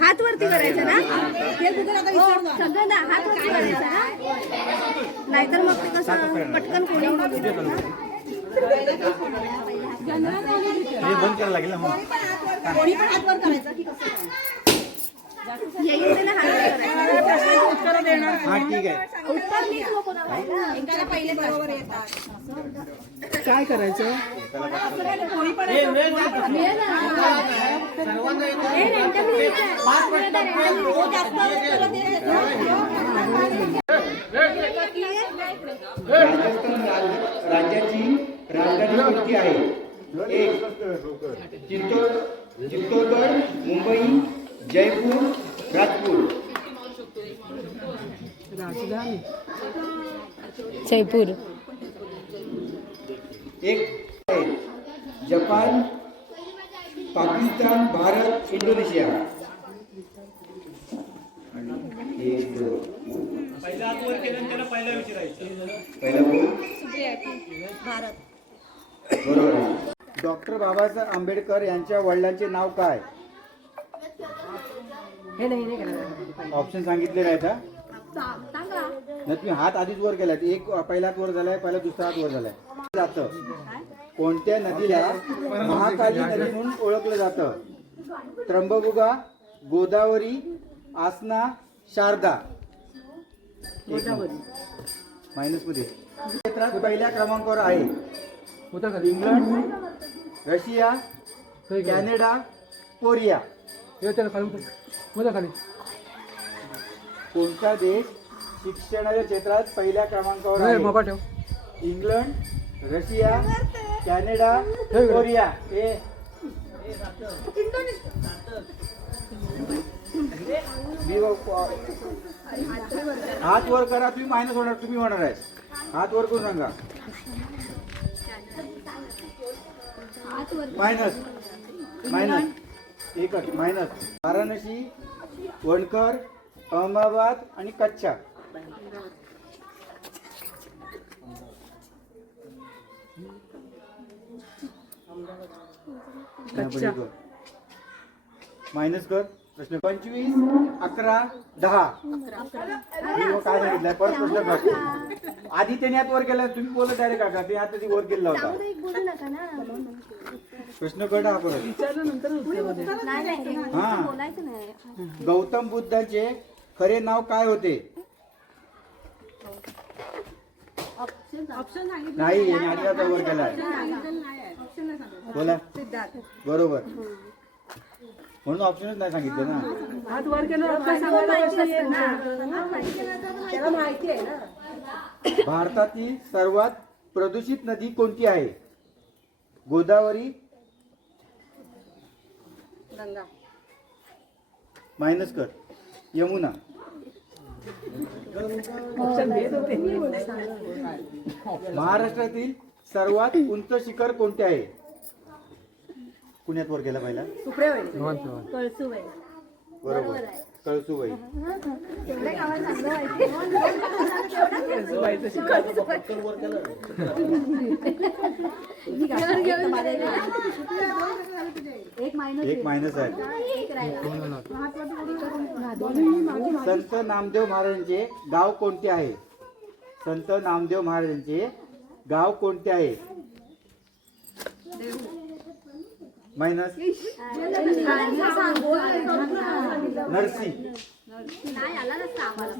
हात वरती करायचा ना, सगळं ना हात वरती करायचा ना, नाहीतर मग ते कसं पटकन कोणी बंद करायला लागेल ना. कोणी पण हात वर करायचा की कसं येईल त्याला हात वर करायचा. उत्तर देणार. हा ठीक आहे. उत्तर नीट नको लावायला. एकाला पहिले बरोबर येतात. काय करायचं? कोणी पण राज्याची राजधानी कोणती आहे? एक चित्तोडगड, मुंबई, जयपूर, राजपूर. राजधानी जयपूर. एक आहे जपान, पाकिस्तान, भारत, इंडोनेशिया. एक पहिला बोल. भारत. बरोबर आहे. डॉक्टर बाबासाहेब आंबेडकर यांच्या वडिलांचे नाव काय? ऑप्शन सांगितले नाहीत हा? नाही, तुम्ही हात आधीच वर केलात. एक पहिला हात वर झालाय, पहिला दुसरा हात वर झालाय. जातं कोणत्या नदीला महाकाली नदी म्हणून ओळखलं जातं? त्र्यंबकुगा, गोदावरी, आसना, शारदा. मायनस मध्ये क्षेत्रात पहिल्या क्रमांकावर आहे. England, Russia, Canada, Korea. कोणता देश शिक्षणाच्या क्षेत्रात पहिल्या क्रमांकावर आहे? England, Russia, Canada, Korea. हात वर करा. तुम्ही मायनस होणार. तुम्ही होणार आहे. हात वर करून सांगा. मायनस मायनस एकच मायनस. वाराणसी, वणकर, अहमदाबाद आणि कच्छा. मायनस कर. प्रश्न 25, 11, 10. काय सांगितलंय? परत प्रश्न कर. आधी त्याने हात वर केला. तुम्ही बोलत डायरेक्ट काका ते हात वर केला होता. प्रश्न कळला हा परत. हा. गौतम बुद्धांचे खरे नाव काय होते? नाही, याने आधी हात वर केला. बोला. बरोबर. म्हणून ऑप्शनच नाही सांगितले ना. हात वर केलं त्याला माहिती आहे ना. भारतातील सर्वात प्रदूषित नदी कोणती आहे? गोदावरी, गंगा. मायनस कर. यमुना. महाराष्ट्रातील सर्वात उंच शिखर कोणते आहे? पुण्यात वर गेला पहिला. कळसुबाई. बरोबर. कळसुबाई. एक मायनस आहे. संत नामदेव महाराजांचे गाव कोणते आहे? संत नामदेव महाराजांचे गाव कोणते आहे? मायनस. नरसी. नाही आला नसता आम्हाला.